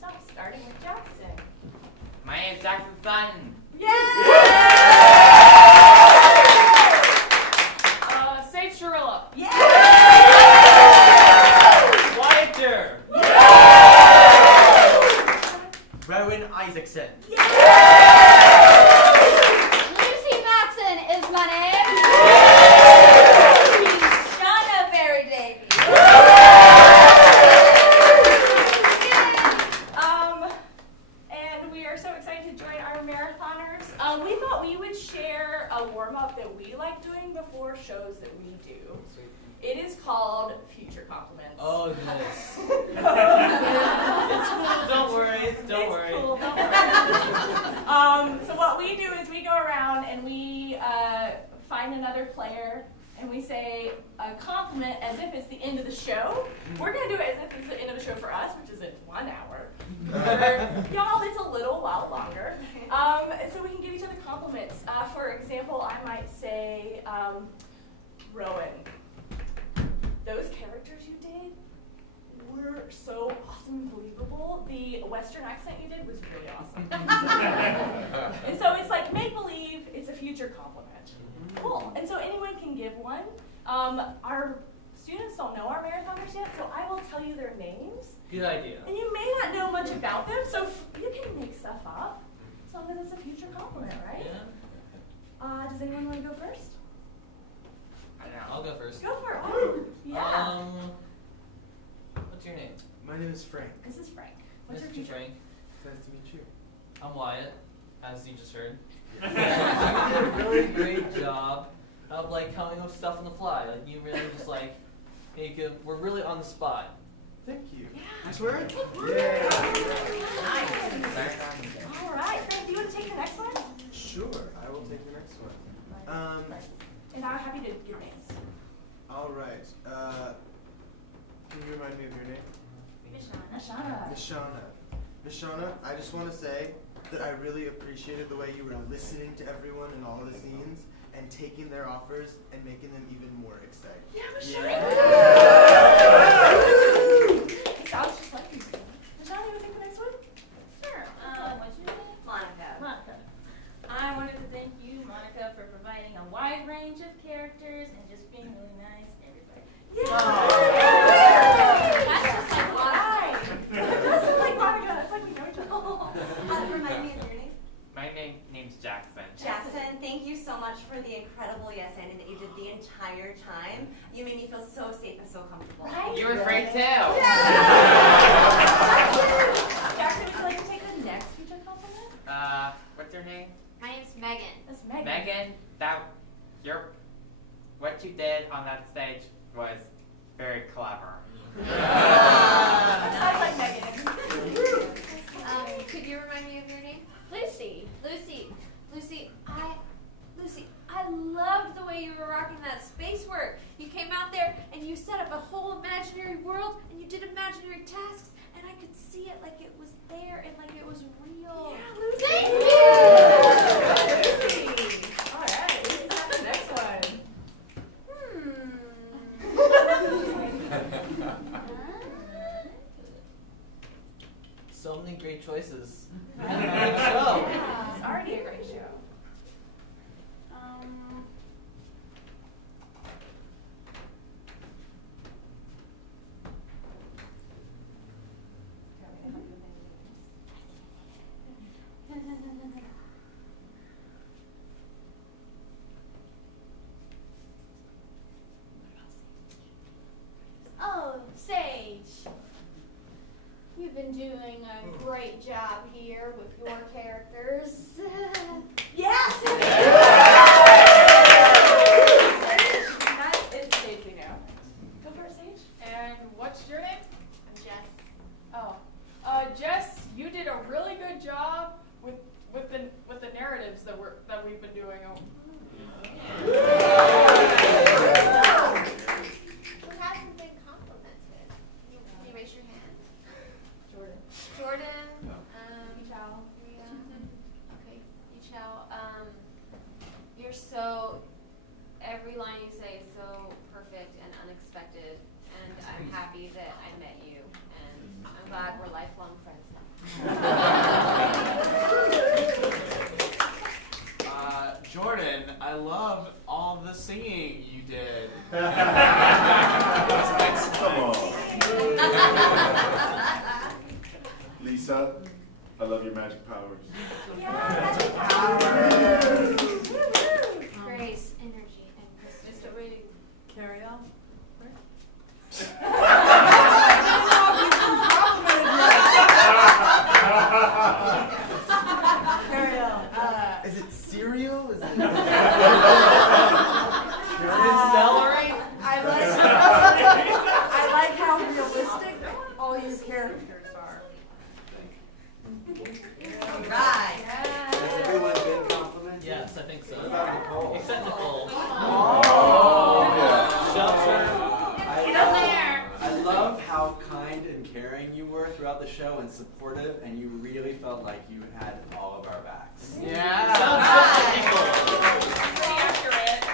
yourself, starting with Jackson. My name's Jackson Sutton. Yay! Sage Chirilla. Yay! Wyatt Durr. Rowan Isaacson. Lucy Matson is my name. Shauna Berry Davies. And we are so excited to join our marathoners. We thought we would share a warm-up that we like doing before shows that we do. It is called Future Compliments. Oh, nice. It's cool, don't worry. Don't worry. Cool, don't worry. So what we do is we go around and we find another player and we say a compliment as if it's the end of the show. We're going to do it as if it's the end of the show for us, which is in 1 hour. For y'all, it's a little while longer. So we can give each other compliments. For example, I might say, Rowan, those characters you did were so awesome and believable. The Western accent you did was really awesome. And so it's like make-believe, it's a future compliment. Cool. And so anyone can give one. Our students don't know our marathoners yet, so I will tell you their names. Good idea. And you may not know much about them, so you can make stuff up as long as it's a future compliment, right? Yeah. Does anyone want to go first? I know. I'll go first. Go for it. Yeah. What's your name? My name is Frank. This is Frank. What's Nice your to meet you, future? Frank. Nice to meet you. I'm Wyatt, as you just heard. You did a really great job of like coming up with stuff on the fly. Like you really just like we're really on the spot. Thank you. Yeah. I swear? Nice. All right, Frank, do you want to take the next one? Sure, I will take the next one. And I'm happy to give names. All right. Can you remind me of your name? Ashana. Miss Shauna, I just want to say that I really appreciated the way you were listening to everyone in all the scenes and taking their offers and making them even more excited. Yeah, Ashana. It sounds just like you. Ashana, you want to take the next one? Sure. What's your name? Monica. I wanted to thank you, Monica, for providing a wide range of characters and just being really nice to everybody. That's just like Monica. It does sound like Monica. It's like we know each other. Remind me of your name? My name's Jackson. Jackson, thank you so much for the incredible yes ending that you did the entire time. You made me feel so safe and so comfortable. Right? You were great too. Jackson, would you like to take the next future compliment? What's your name? My name's Megan. That's Megan. Megan. What you did on that stage was very clever. That sounds like Megan. Could you remind me of your name? Lucy. Lucy, I loved the way you were rocking that space work. You came out there and you set up a whole imaginary world and you did imaginary tasks and I could see it like it was there and like it was real. Yeah, Lucy. Thank you! Lucy. All right, Lucy's got the next one. So many great choices. Great show. Yeah, it's already a great show. Oh, Sage. You've been doing a great job here with your characters. Yes! That is Sage we know. Go for it, Sage. And what's your name? I'm Jess. Oh, Jess, you did a really good job with the narratives that we've been doing. Who hasn't been complimented? Can you raise your hand? Jordan. Ciao. Okay, Yichao. You're so, every line you say is so perfect and unexpected, and I'm happy that I met you, and I'm glad we're lifelong friends now. Jordan, I love all the singing you did. Come on. Lisa, I love your magic powers. Grace, energy, and Christmas. Mr. Wade. Carry on. Carry on. Is it cereal? Is it? Celery? I like how realistic all these characters are. Right. Has everyone been complimented? Yes, I think so. What about Nicole? Except Nicole. Shelter. I love how kind and caring you were throughout the show and supportive, and you really felt like you had all of our backs. Yeah. Sounds Pretty accurate.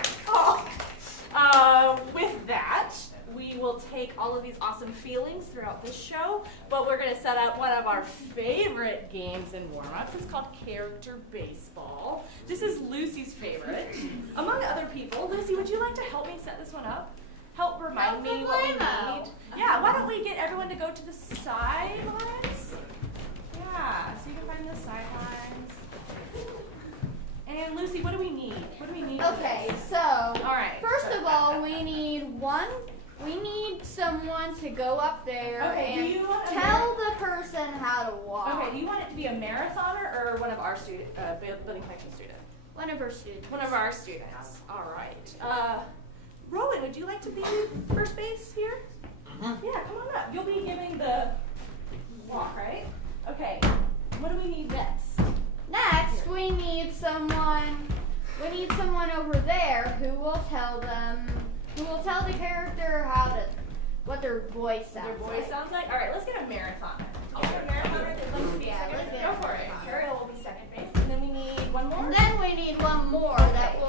With that, we will take all of these awesome feelings throughout this show, but we're going to set up one of our favorite games and warm-ups. It's called Character Baseball. This is Lucy's favorite. Among other people, Lucy, would you like to help me set this one up? Help remind me what we need. Yeah, why don't we get everyone to go to the sidelines? Yeah, so you can find the sidelines. And Lucy, what do we need? What do we need? for Okay, this? so All right. first of all, we need someone to go up there Okay, do and you want tell the person how to walk. Okay, do you want it to be a marathoner or one of our building connection students? One of our students. One of our students. All right. Rowan, would you like to be first base here? Yeah, come on up. You'll be giving the walk, right? Okay. What do we need next? Next, we need someone over there who will tell the character what their voice sounds Their voice like. sounds like? All right, let's get a marathoner. Is there a marathoner that wants to be Yeah, second? let's get Go a for it. marathoner. Ariel will be second base. And then we need one more? And then we need one more that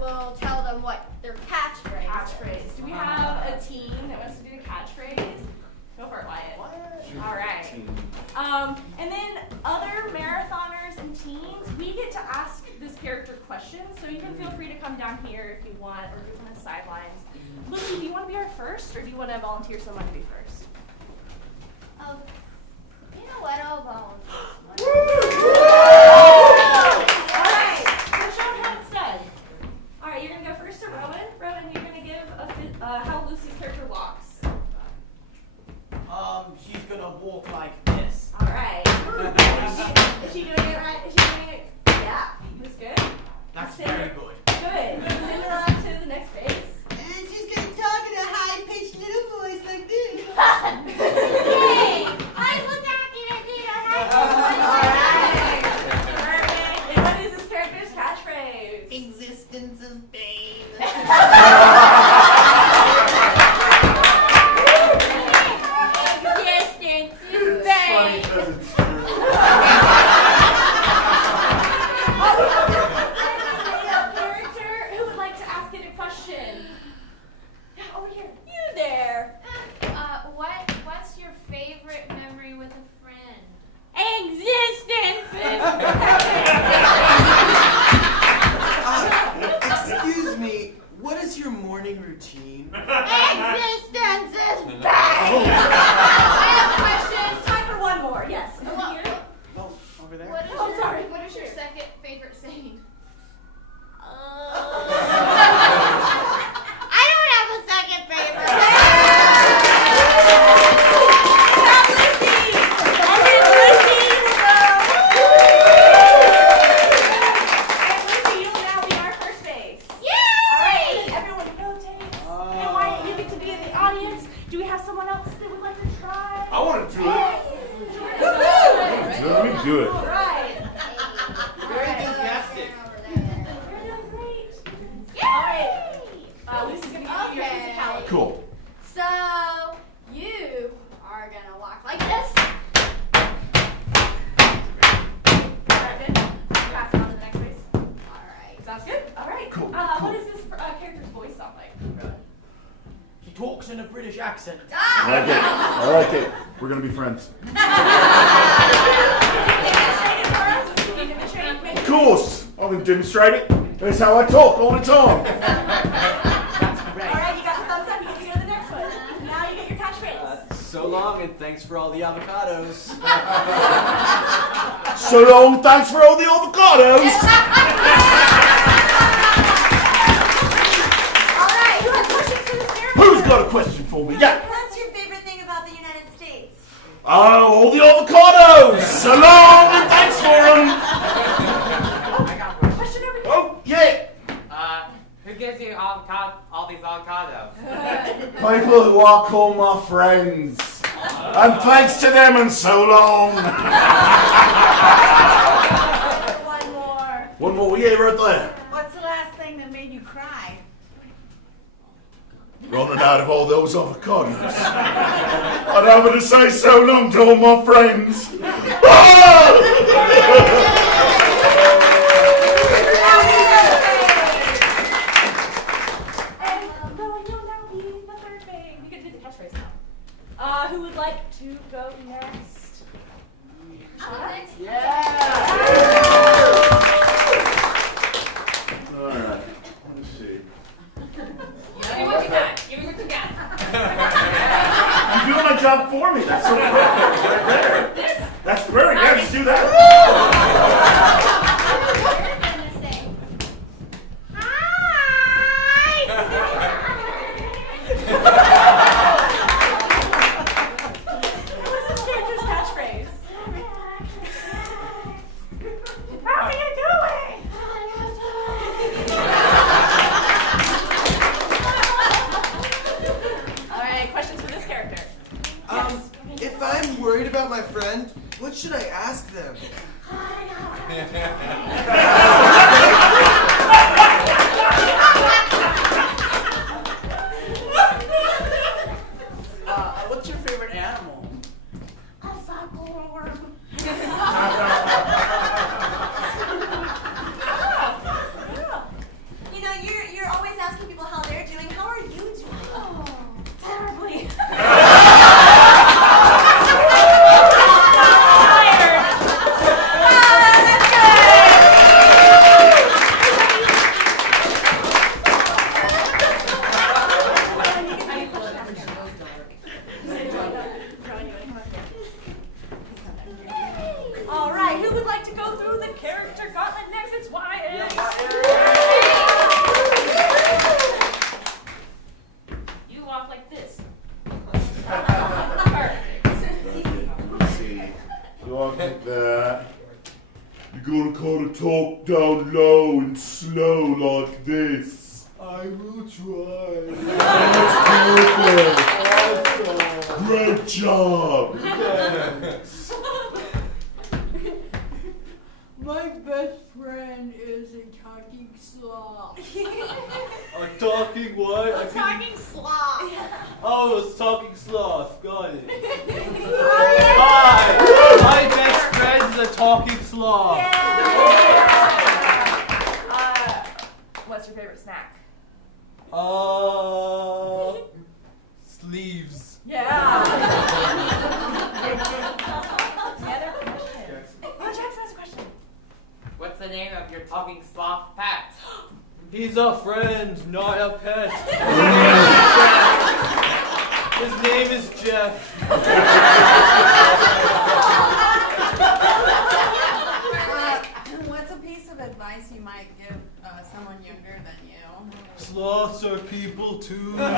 will tell them what their catchphrase is. Catchphrase. Do we have a team that wants to do a catchphrase? Go for it, Wyatt. All right. And then other marathoners and teams, we get to ask this character questions, so you can feel free to come down here if you want, or do it on the sidelines. Lucy, do you want to be our first, or do you want to volunteer someone to be first? You know what? I'll volunteer. All right, let's show them how it's done. All right, you're going to go first to Rowan. Rowan, you're going to give how Lucy's character walks. She's gonna walk like this. All right. Is she doing it right? Is she doing it? Yeah. That's good. That's Send very her- good. Good. Send her on to the next base. And she's gonna talk in a high-pitched little voice like this. Hey! I look at you and do All right. Perfect. And what is this character's catchphrase? Existence is pain. Existence is It's funny vain. because it's true. Character who would like to ask it a question? Yeah, over here. You there. What's your favorite memory with a friend? Existence is Excuse me. What is your morning routine? Existence is vain. I have a question. Time for one more. Yes. Over here. Well, over there. What is Oh, sorry. What is your second favorite saying? I don't have a second favorite. Lucy, you'll now be our first base. Yay! All right, and then everyone rotates. And Wyatt, you get to be in the audience. Do we have someone else that would like to try? I want to do it. Yes. Let me do it. All right. Very enthusiastic. You're doing great. All right. Lucy's going to give you your Okay. physicality. Cool. So you are gonna walk like this. All right, good. Pass it on to the next base. Alright. Sounds good. All right. Cool, What does this character's voice sound like? She talks in a British accent. I like it. I like it. We're gonna be friends. All Of course, I can demonstrate it. That's how I talk all the time. All right, you got the thumbs up. You can go to the next one. Now you get your catchphrase. So long and thanks for all the avocados. So long, thanks for all the avocados. All right, who has questions for this character? Who's got a question for me? Yeah. What's your favorite thing about the United States? Oh, all the avocados. So long, and thanks for them. Question over here. Oh, yeah. Who gives you all these avocados? People who I call my friends. And thanks to them and so long. One more. One more, yeah, right there. What's the last thing that made you cry? Running out of all those avocados. I'd have to say so long to all my friends. And Rowan, you'll now be the third thing. You can do the catchphrase now. Who would like to go next? Alright, let's see. Give me what you got. Give me what you got. You're doing my job for me. That's so perfect right there. That's perfect. Yeah, just do that. What's this character's catchphrase? How are you doing? All right, questions for this character. If I'm worried about my friend, what should I ask them? What's your favorite animal? You know, you're always asking people how they're doing. How are you doing? Oh, terribly. All right, who would like to go through the character gauntlet next? It's Wyatt. You walk like this. Let's see. So I think that you're gonna kind of talk down low and slow like this. I will try. That's perfect. Great job. My best friend is a talking sloth. A talking what? I couldn't- Talking sloth. Oh, it's talking sloth. Got it. Hi! My best friend is a talking sloth. What's your favorite snack? Sleeves. Yeah. Any other questions? Oh, Jackson has a question. What's the name of your talking sloth pet? He's a friend, not a pet. His name is Jeff. What's a piece of advice you might give someone younger than you? Sloths are people too. Does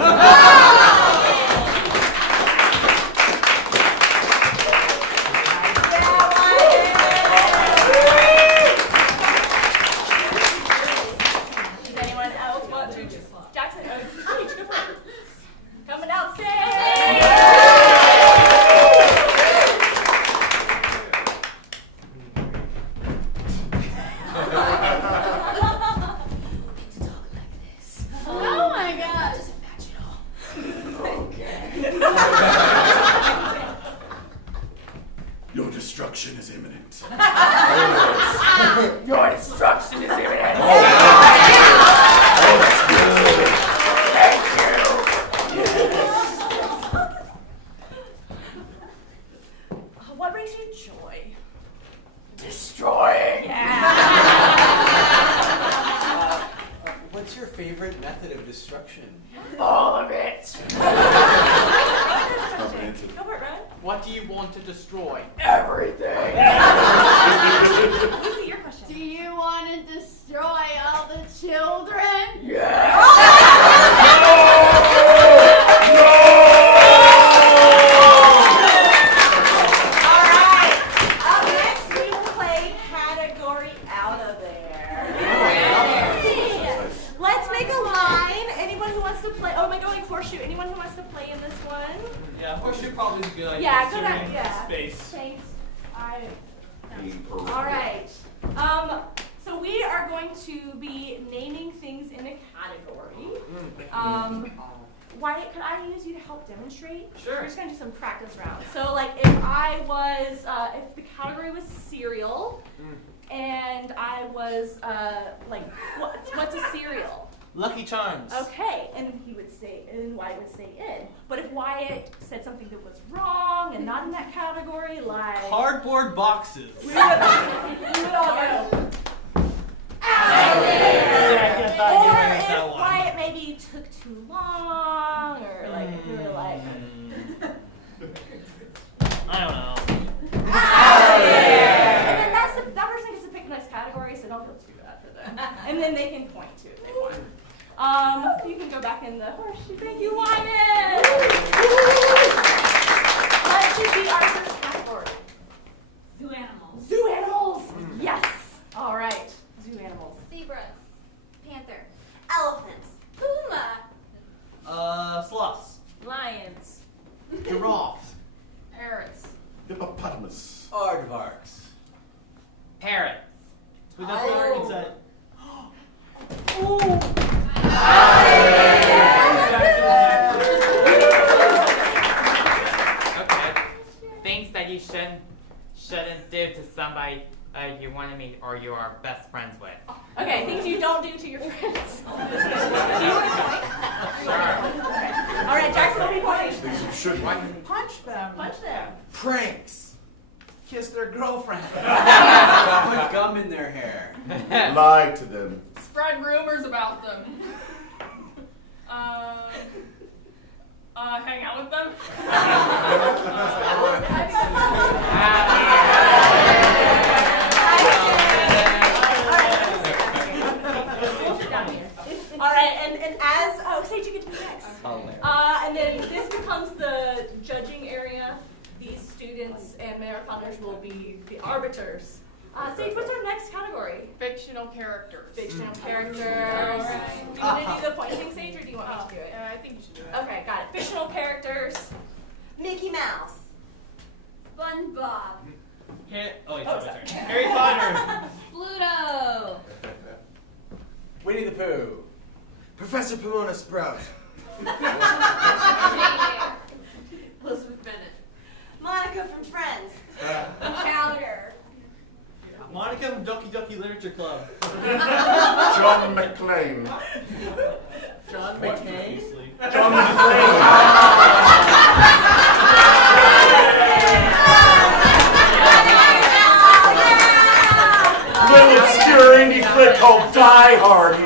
anyone else want to? Jackson, go for it. Coming out, say. Oh my god. Your destruction is imminent. Your destruction is imminent. what brings you joy? Destroying. Yeah. What's your favorite method of destruction? All of it. Go for it, Red. What do you want to destroy? Everything. Lucy, your question. Do you want to destroy all the children? Yeah. Alright, up next we will play Category Out of There. Let's make a line. Anyone who wants to play, oh, am I going horseshoe? Anyone who wants to play in this one? Yeah, horseshoe probably is a good idea. Yeah, good considering idea. Space. Thanks. Being All right. So we are going to be naming things in a category. Wyatt, could I use you to help demonstrate? Sure. We're just gonna do some practice rounds. So like if I was, if the category was cereal, and I was like, what's a cereal? Lucky Charms. Okay, and he would say, and Wyatt would say in. But if Wyatt said something that was wrong and not in that category, like Cardboard boxes. we would all go. Yeah, Or if Wyatt maybe took too long, or like if you were like, I don't know. and then that person gets to pick a nice category, so don't feel too bad for them. And then they can point to if they want. You can go back in the horseshoe. Thank you, Wyatt. What should be our first category? Zoo animals. Zoo animals. Yes. All right. Zoo animals. Zebras. Panther. Elephants. Puma. Sloths. Lions. Giraffes. Parrots. Hippopotamus. Aardvarks. Parrots. Who does that inside? Okay. Things that you shouldn't do to somebody you want to meet or you are best friends with. Okay, things you don't do to your friends. Do you want to point? Sure. All right, Jackson will be pointing. Things you shouldn't. Punch them. Punch them. Pranks. Kiss their girlfriend. Put gum in their hair. Lie to them. Spread rumors about them. Hang out with them. All right, and as Sage, you get to be next. And then this becomes the judging area. These students and marathoners will be the arbiters. Sage, what's our next category? Fictional characters. Fictional characters. Do you want to do the pointing, Sage, or do you want me to do it? I think you should do it. Okay, got it. Fictional characters. Mickey Mouse. SpongeBob. Oh, it's my turn. Harry Potter. Pluto. Winnie the Pooh. Professor Pomona Sprout. Elizabeth Bennet. Monica from Friends. Chowder. Monica from Doki Doki Literature Club. John McClane. John McCain. John McClane. Little obscure indie flick called Die Hard.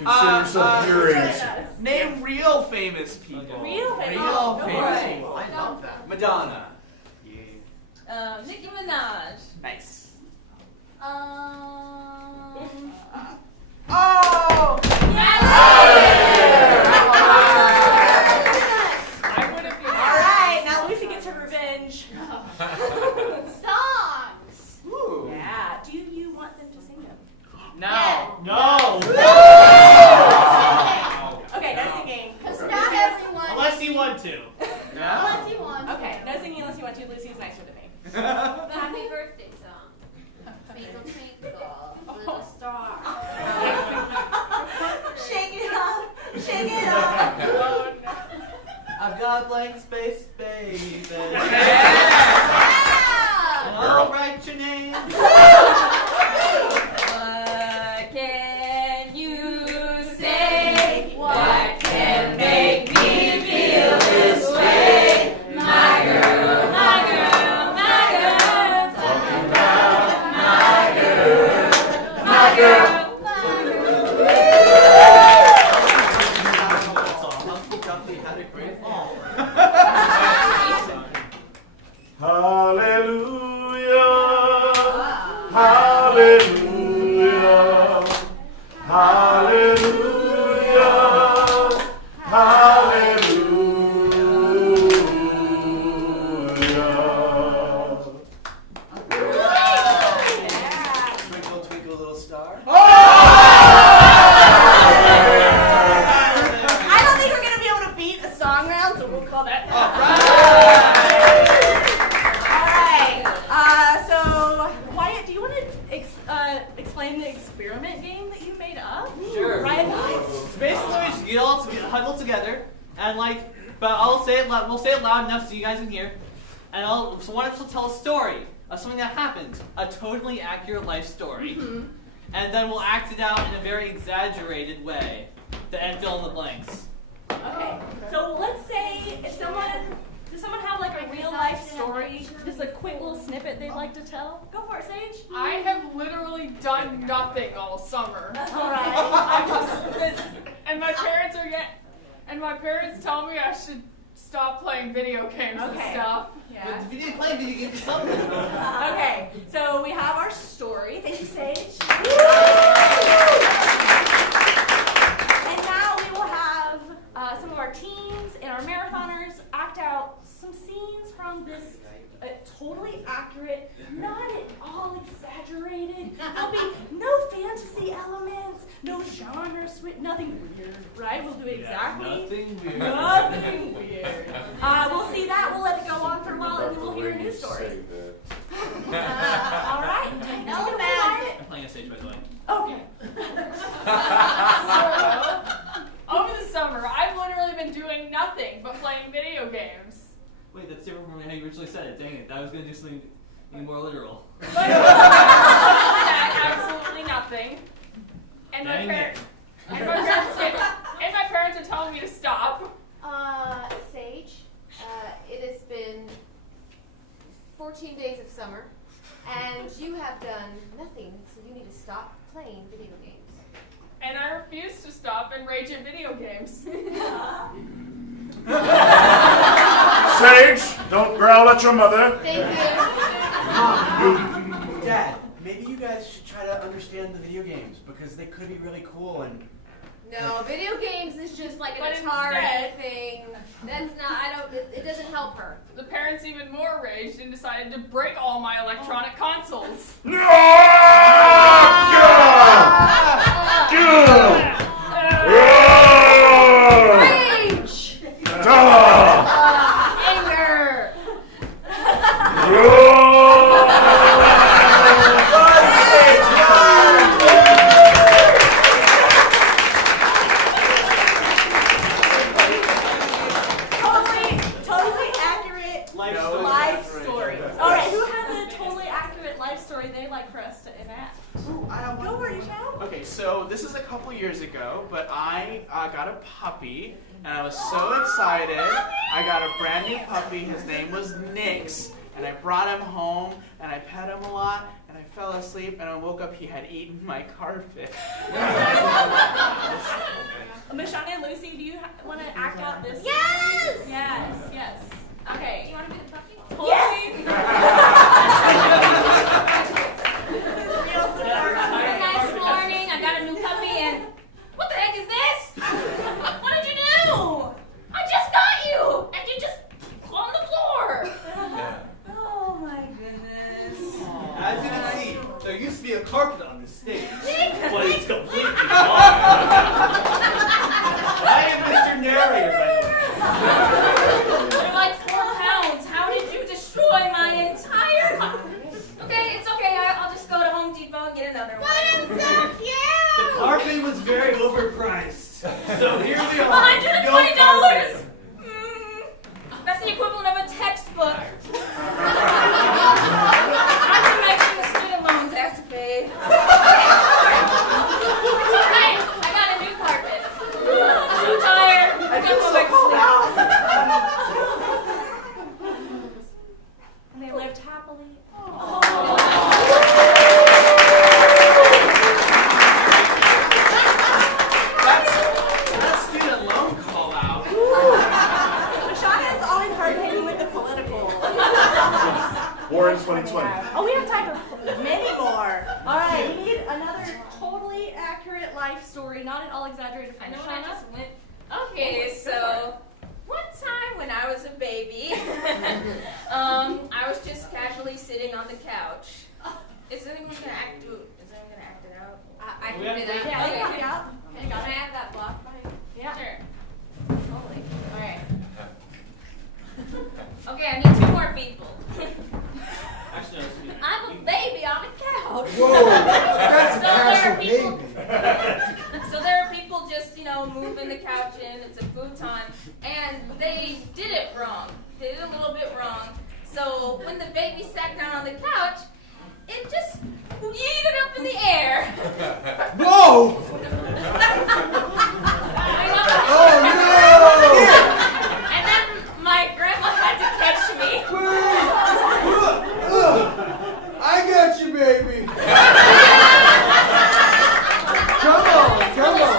Consider yourself furious. Name real famous people. Real famous. Real Go famous for it. people. I love that. Madonna. Nicki Minaj. Nice. Oh! All right, now Lucy gets her revenge. Songs. Ooh. Yeah. Do you want them to sing them? No. No. Okay, no singing. Because not everyone. Unless you want to. Unless you want. Okay, no singing unless you want to. Lucy's nicer to me. Happy birthday song. Twinkle, twinkle, little star. Shake it off. Shake it off. Oh no. I've got blank space, baby. Yeah! I'll write your name. What can you say? What can Chucky had a great fall. Hallelujah, hallelujah, hallelujah, hallelujah. Twinkle, twinkle, little star. I don't think we're gonna be able to beat a song round, so we'll call that. Alright, so Wyatt, do you want to explain the experiment game that you made up? Sure. Right? So basically, we just get all huddle together, and but I'll say it loud. We'll say it loud enough so you guys can hear. And so one of us will tell a story of something that happened, a totally accurate life story, and then we'll act it out in a very exaggerated way, and fill in the blanks. Okay, so let's say does someone have like a real life story, just a quick little snippet they'd like to tell? Go for it, Sage. I have literally done nothing all summer. All right. And my parents my parents tell me I should stop playing video games and stuff. Yeah. But if you didn't play video games, something. Okay, so we have our story. Thank you, Sage. And now we will have some of our teams and our marathoners act out some scenes from this totally accurate, not at all exaggerated. There'll be no fantasy elements, no genre switch, nothing weird, right? We'll do it exactly. Nothing weird. Nothing weird. We'll see that. We'll let it go on for a while, and then we'll hear a new story. All right. No magic. I'm playing a Sage, by the way. Okay. So, over the summer, I've literally been doing nothing but playing video games. Wait, that's different from how you originally said it. Dang it. I was going to do something more literal. Absolutely nothing. And my Dang parents it. and my parents are telling me to stop. Sage, it has been 14 days of summer, and you have done nothing, so you need to stop playing video games. And I refuse to stop and rage at video games. Sage, don't growl at your mother. Thank you. Dad, maybe you guys should try to understand the video games because they could be really cool and. No, video games is just like But an Atari instead- thing. That's not, it doesn't help her. The parents even more raged and decided to break all my electronic consoles. Rage! Anger! Totally accurate life story. All right, who has a totally accurate life story they'd like for us to enact? Go for it, Joe. Okay, so this is a couple years ago, but I got a puppy, and I was so excited. I got a brand new puppy. His name was Nix, and I brought him home, and I pet him a lot, and I fell asleep, and I woke up, he had eaten my carpet. Mashani and Lucy, do you want to act out this? Yes! Yes, yes. Okay. You want to be the puppy? Totally. Next morning, I got a new puppy, and what the heck is this? What did you do? I just got you, and you just on the floor. Oh my goodness. As you can see, there used to be a carpet on this stage, Nick, but it's Nick, completely Nick. gone. I am Mr. Narrator, by the way. They're like 4 pounds. How more in much time 2020. we have? Oh, we have time for many more. All right, we need another totally accurate life story, not at all exaggerated from I know what I Shauna. just went. Okay, so one time when I was a baby, I was just casually sitting on the couch. Is anyone gonna act it out? I can We have do to- that. Yeah, Okay, you can out. Can I have that block? Yeah. Sure. Totally. All right. Okay, I need 2 more people. Actually, no, it's me. I'm a baby on a couch. Whoa, that's a So there are casual people- baby. So there are people just, moving the couch in. It's a futon, and they did it wrong. They did it a little bit wrong. So when the baby sat down on the couch, it just yeeted up in the air. Whoa! Oh no! And then my grandma had to catch me. I got you, baby. Come on, come on.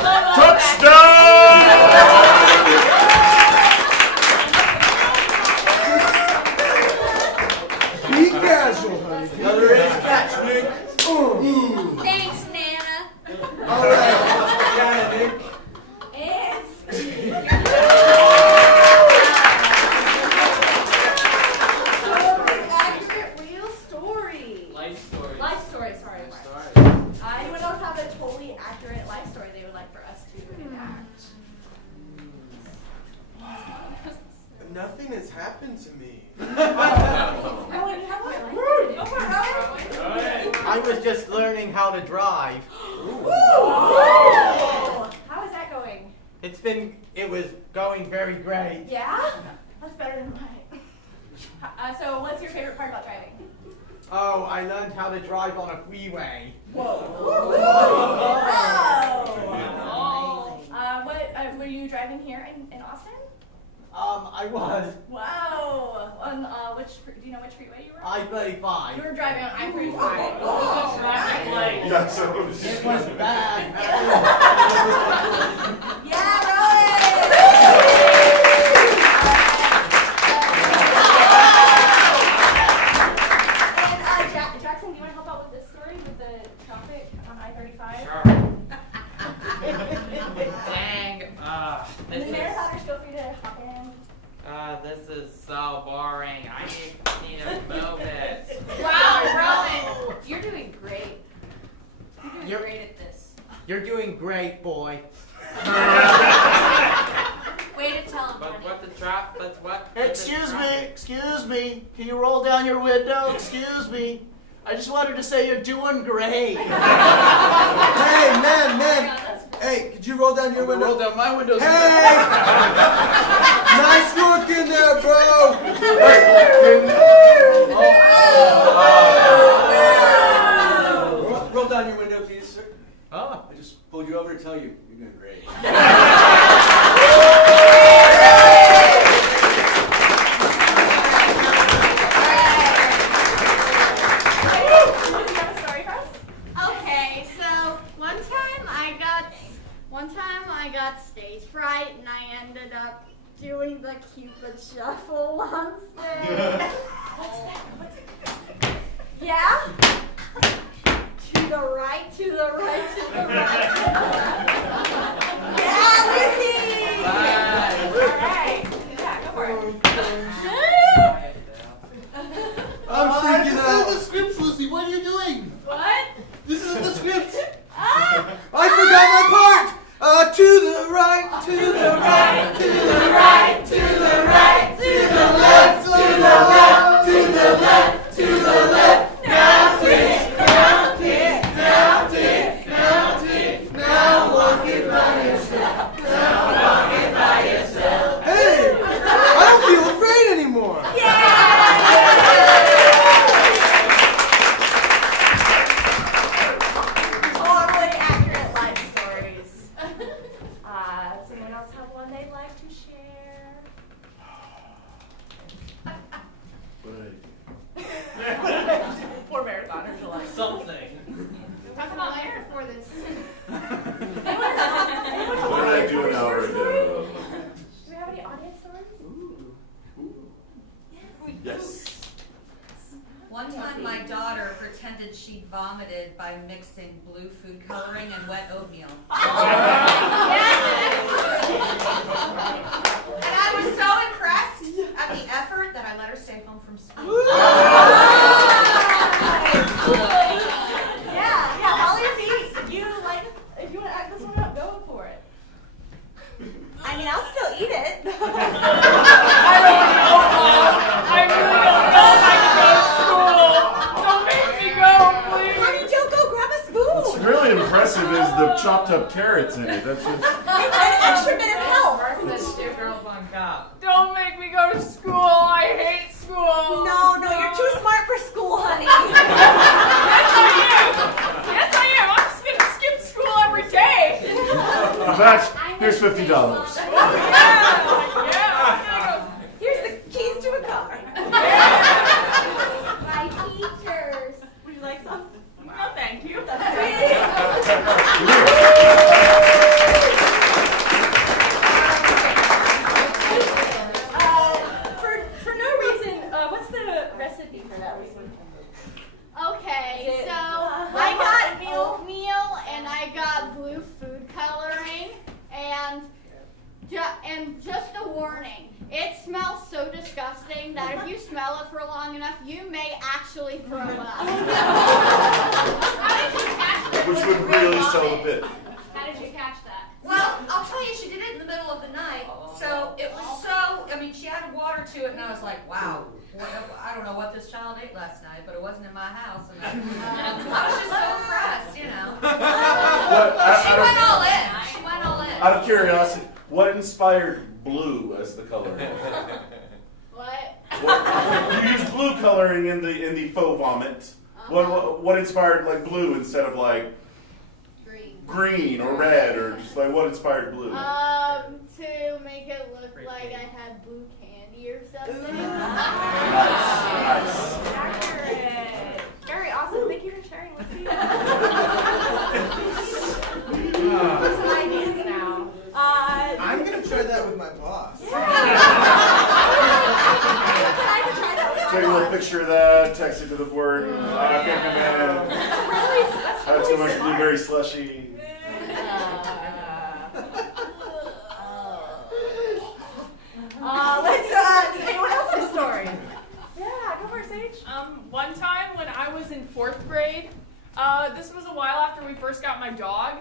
Be casual, honey. Another ace catch, Nick. Thanks, Nana. All right. Yeah, Nick. Accurate real story. Life story. Life story, sorry. Anyone else have a totally accurate life story they would like for us to enact? Nothing has happened to me. Owen, you have one? Go for it, Owen. I was just learning how to drive. How is that going? It was going very great. Yeah? That's better than mine. So what's your favorite part about driving? Oh, I learned how to drive on a freeway. Whoa. What were you driving here in Austin? I was. Wow. On do you know which freeway you were on? I-35. You were driving on I-35. That's what it was. It was bad. Yeah, Rowan! And Jackson, do you want to help out with this story with the traffic on I-35? Sure. Dang. And the marathoners, feel free to hop in. This is so boring. I need to move it. Wow, Rowan, you're doing great. You're doing great at this. You're doing great, boy. Way to tell him, But honey. what the trap? But what? Excuse me. Can you roll down your window? Excuse me. I just wanted to say you're doing great. Hey, man. Hey, could you roll down your window? Roll down my window. Hey! Nice work in there, bro. Roll down your window, please, sir. Oh. I just pulled you over to tell you you're doing great. Okay, so one time I got stage fright and I ended up doing the Cupid shuffle on stage. Yeah? To the right, to the right, to the right. Yeah, Lucy! Alright. Yeah, go for it. I'm freaking out. This is the script, Lucy. What are you doing? What? This is the script. I forgot my part. To the right, to the right, to the right, to the right, to the left, to the left, to the left, to the left. Now tick, now tick, now tick, now tick. Now walk it by yourself. Now walk it by yourself. Hey, I don't feel afraid anymore. Totally accurate life stories. Someone else have one they'd like to share? Poor marathoners are like Something. Talk about air for this. What did I do an hour ago? Do we have any audience stories? Yes. One time my daughter pretended she vomited by mixing blue food coloring and wet oatmeal. And I was so impressed at the effort that I let her stay home from school. Yeah, Holly, if you want to act this one out, go for it. I mean, I'll still eat it. I really don't know if I can go to school. Don't make me go, please. Honey, Joe, go grab a spoon. What's really impressive is the chopped up carrots in it. That's just. It's an extra bit of health. Don't make me go to school. I hate school. No, you're too smart for school, honey. Yes, I am. I'm just gonna skip school every day. In fact, here's $50. Here's the keys to a car. My teachers. Would you like some? No, thank you. For no reason, what's the recipe for that reason? Okay, Is it, so I got oatmeal and I got blue food coloring and just a warning, it smells so disgusting that if you smell it for long enough, you may actually throw up. How did you catch that? Which would really sell the bit. How did you catch that? Well, I'll tell you, she did it in the middle of the night, so it was so, she added water to it, and I was like, wow, I don't know what this child ate last night, but it wasn't in my house, and I was just so impressed, She went all in. She went all in. Out of curiosity, what inspired blue as the color? What? You used blue coloring in the faux vomit. What inspired like blue instead of like green or red, or just like what inspired blue? To make it look like I had blue candy or something. Nice. Accurate. Very awesome. Thank you for sharing. Let's see. Some ideas now. I'm gonna try that with my boss. Take a little picture of that, text it to the board. I can't come in. Had too much blueberry slushy. Does anyone else have a story? Yeah, go for it, Sage. One time when I was in 4th grade, this was a while after we first got my dog.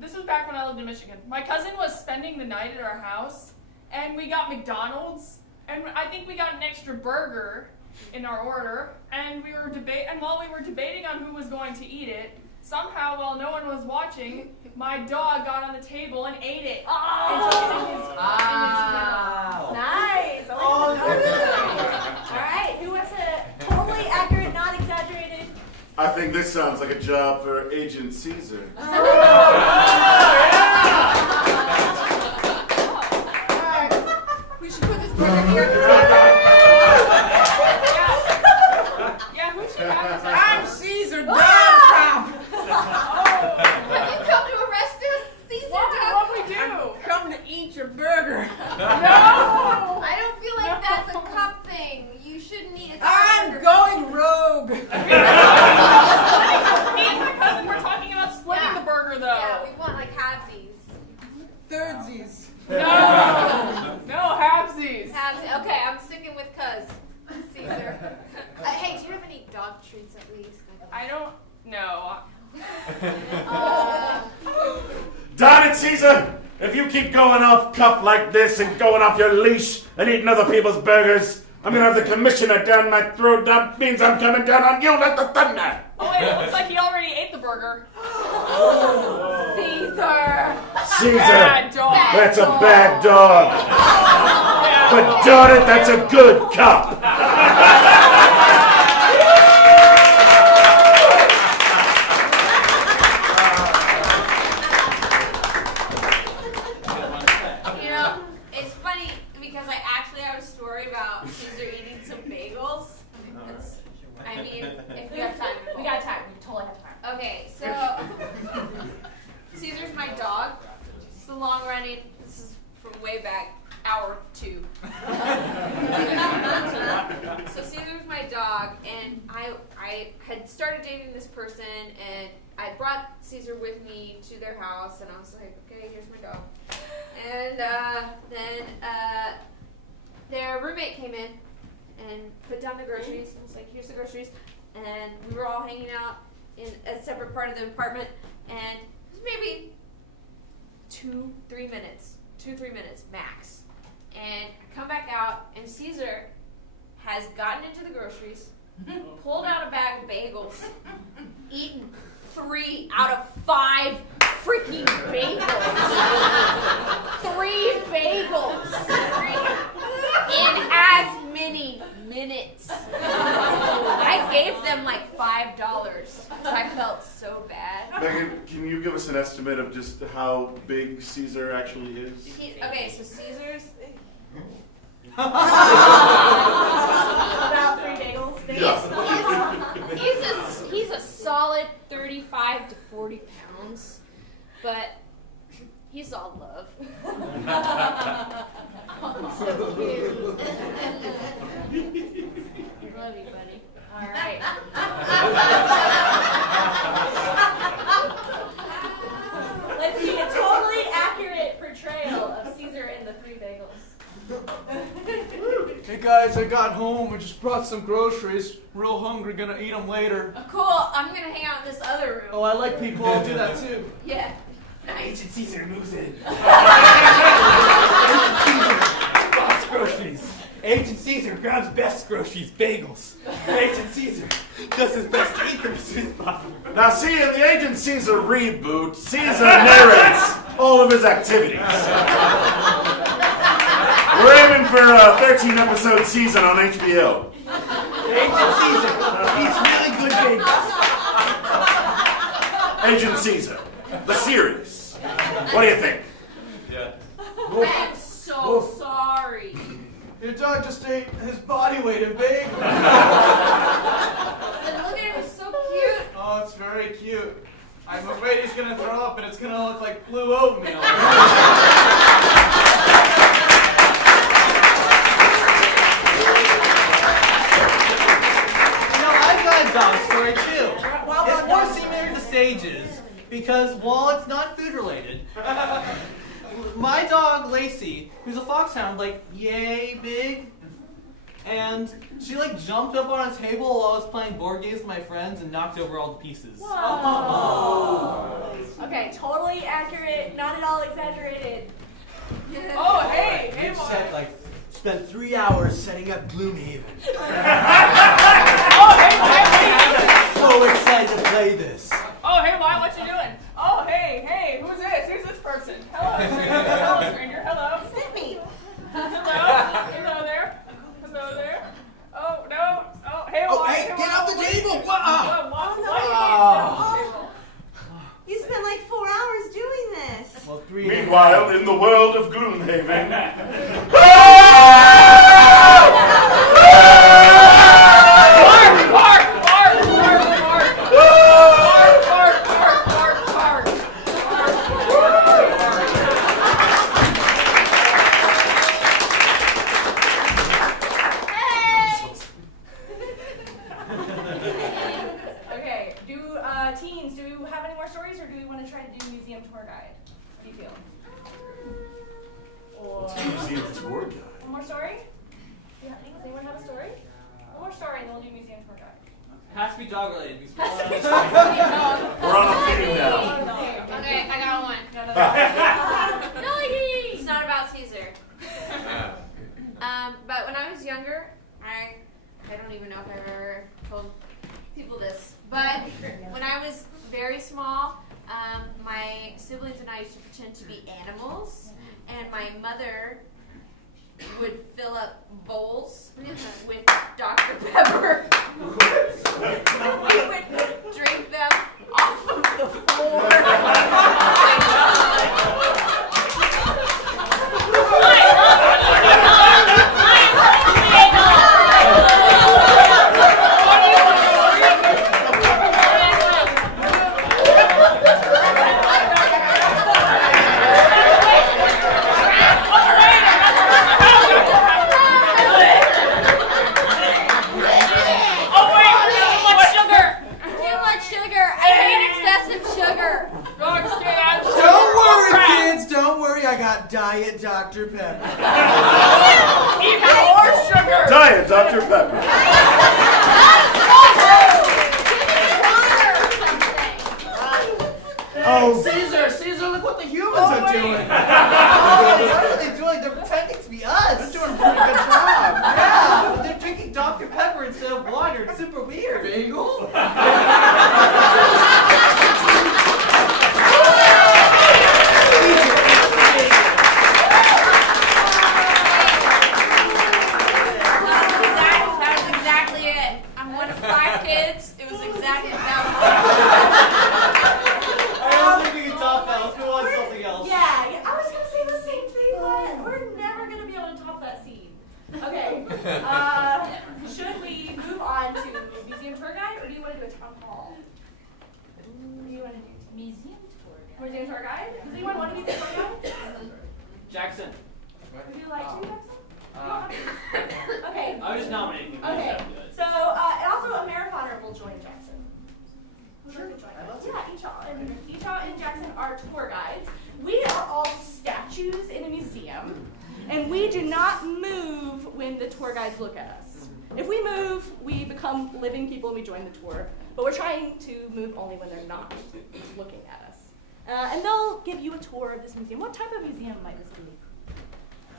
This was back when I lived in Michigan. My cousin was spending the night at our house, and we got McDonald's, and I think we got an extra burger in our order, and while we were debating on who was going to eat it, somehow, while no one was watching, my dog got on the table and ate it. And took it in his mouth. Nice. All right. Who has a totally accurate, not exaggerated? I think this sounds like a job for Agent Caesar. We should put this burger here at the Yeah, who should have this? I'm Caesar Dog. Have you come to arrest us, Caesar? What we do? Come to eat your burger. No! I don't feel like that's a cop thing. You shouldn't eat a I'm going rogue. Me and my cousin were talking about splitting the burger, though. Yeah, we want like halvesies. Thirdsies. No, halvesies. Halvesies. Okay, I'm sticking with cuz. Caesar. Hey, do you have any dog treats at least? I don't know. Darn it, Caesar! If you keep going off cuff like this and going off your leash and eating other people's burgers, I'm gonna have the commissioner down my throat. That means I'm coming down on you like the thunder. Oh wait, it looks like he already ate the burger. Caesar. Caesar, Bad dog. that's a bad dog. But darn it, that's a good cop. You know, it's funny because I actually have a story about Caesar eating some bagels. I mean, if you have time. We got time. We totally have time. Okay, so Caesar's my dog. It's the long running. This is from way back, hour 2. So Caesar's my dog, had started dating this person, and I brought Caesar with me to their house, and I was like, okay, here's my dog. And then their roommate came in and put down the groceries, and was like, here's the groceries. And we were all hanging out in a separate part of the apartment, and it was maybe 2-3 minutes max. And I come back out, and Caesar has gotten into the groceries, pulled out a bag of bagels, eaten 3 out of 5 freaking bagels. 3 bagels in as many minutes. I gave them like $5 because I felt so bad. Megan, can you give us an estimate of just how big Caesar actually is? Okay, so Caesar's About 3 bagels. he's a solid 35 to 40 pounds, but he's all love. Love you, buddy. All right. Let's see a totally accurate portrayal of Caesar and the 3 bagels. Hey guys, I got home. I just brought some groceries. Real hungry, gonna eat them later. Cool. I'm gonna hang out in this other room. Oh, I like people. I'll do that too. Yeah. Agent Caesar moves in. Bought groceries. Agent Caesar grabs best groceries, bagels. Agent Caesar does his best to eat them as soon as possible. Now, see, in the Agent Caesar reboot, Caesar narrates all of his activities. We're aiming for a 13-episode season on HBO. Agent Caesar, he's really good bagels. Agent Caesar, the series. What do you think? Yeah. I am so sorry. Your dog just ate his body weight in bagels. And look at him, he's so cute. Oh, it's very cute. I'm afraid he's gonna throw up and it's gonna look like blue oatmeal. I've got a dog story too. It's more similar to Sage's because while it's not food related, my dog Lacey, who's a foxhound, like yay big, and she like jumped up on a table while I was playing board games with my friends and knocked over all the pieces. Whoa. Okay, totally accurate, not at all exaggerated. Oh, hey, hey, You boy. said spent 3 hours setting up Gloomhaven. Oh, hey, So excited to play this. oh, hey, why? What you doing? Oh, hey, who's this? Who's this person? Hello, stranger. Hello, stranger. Hello. It's me. Hello there. Hello there. Oh, no. Oh, hey, Oh, why? hey, get off the table! What? Why you can't get off the table? You spent like 4 hours doing this. Well, 3 Meanwhile, in the world of Gloomhaven. Okay, teens, do we have any more stories or do we want to try to do museum tour guide? What do you feel? Or Museum tour guide. one more story? Does anyone have a story? One more story and then we'll do museum tour guide. Has to be dog related. Because We're on a theme now. Okay, I got one. It's not about Caesar. But when I was younger, I don't even know if I've ever told people this, but when I was very small, my siblings and I used to pretend to be animals, and my mother would fill up bowls with Dr. Pepper. We would drink them off of the floor. Oh, wait, so much sugar. Dr. Pepper. Oh, Caesar, look what the humans Oh, are wait. doing. What are they doing? They're pretending to be us. They're doing a pretty good job. Yeah, they're drinking Dr. Pepper instead of water. It's super weird. Bagel? That's exactly it. I'm one of 5 kids. It was exactly that. I don't think we can top that. Let's move on to something else. Yeah, I was gonna say the same thing, but we're never gonna be able to top that scene. Okay. Should we move on to museum tour guide, or do you want to do a town hall? What do you want to do? Museum tour guide. Museum tour guide? Does anyone want to be the tour guide? Jackson. Would you like to, Jackson? Okay. I was just nominating you. Okay. So, and also a marathoner will join Jackson. Sure. I'd love to. Yeah, Echa and Jackson are tour guides. We are all statues in a museum, and we do not move when the tour guides look at us. If we move, we become living people and we join the tour, but we're trying to move only when they're not looking at us. And they'll give you a tour of this museum. What type of museum might this be?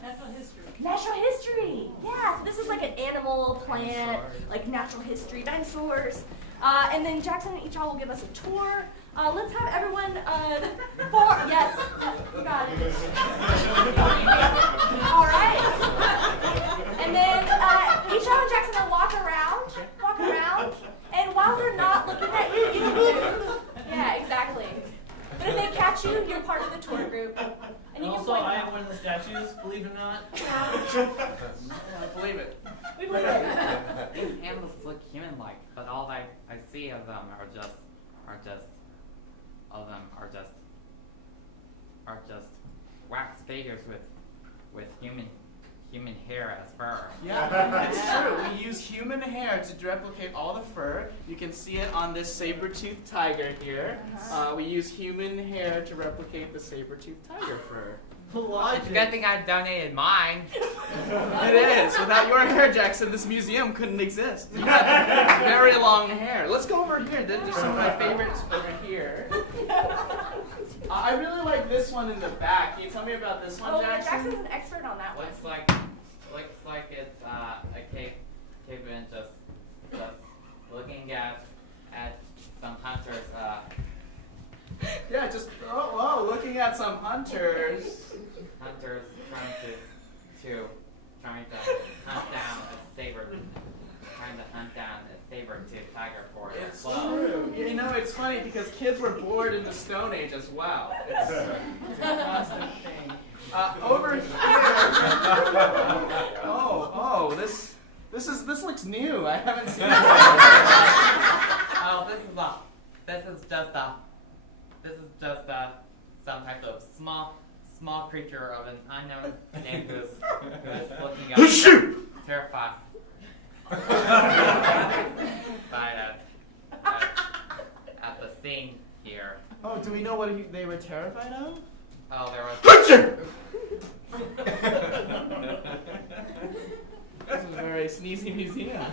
Natural history. Natural history. Yeah, so this is like an animal, plant, like natural history, dinosaurs. And then Jackson and Echa will give us a tour. Let's have everyone, yes, you got it. All right. And then Echa and Jackson will walk around, and while they're not looking at you, you can move. Yeah, exactly. But if they catch you, you're part of the tour group. And you Also, can point I them am out. one of the statues, believe it or not. I believe it. We believe it. These animals look human-like, but all I see of them are just wax figures with human hair as fur. Yeah, it's true. We use human hair to replicate all the fur. You can see it on this saber-toothed tiger here. We use human hair to replicate the saber-toothed tiger fur. It's a good thing I donated mine. It is. Without your hair, Jackson, this museum couldn't exist. You have very long hair. Let's go over here. There's some of my favorites over here. I really like this one in the back. Can you tell me about this one, Oh, Jackson? Jackson's an expert on that one. Looks like it's a caveman just looking at some hunters. Yeah, just looking at some hunters. Hunters trying to hunt down a saber-toothed tiger for their It's club. true. You know, it's funny because kids were bored in the Stone Age as well. It's a constant thing. Over here. This looks new. I haven't seen it. Oh, this is just some type of small creature of an unknown name who's looking up terrified at the scene here. Oh, do we know what they were terrified of? Oh, there was. This is a very sneezy museum.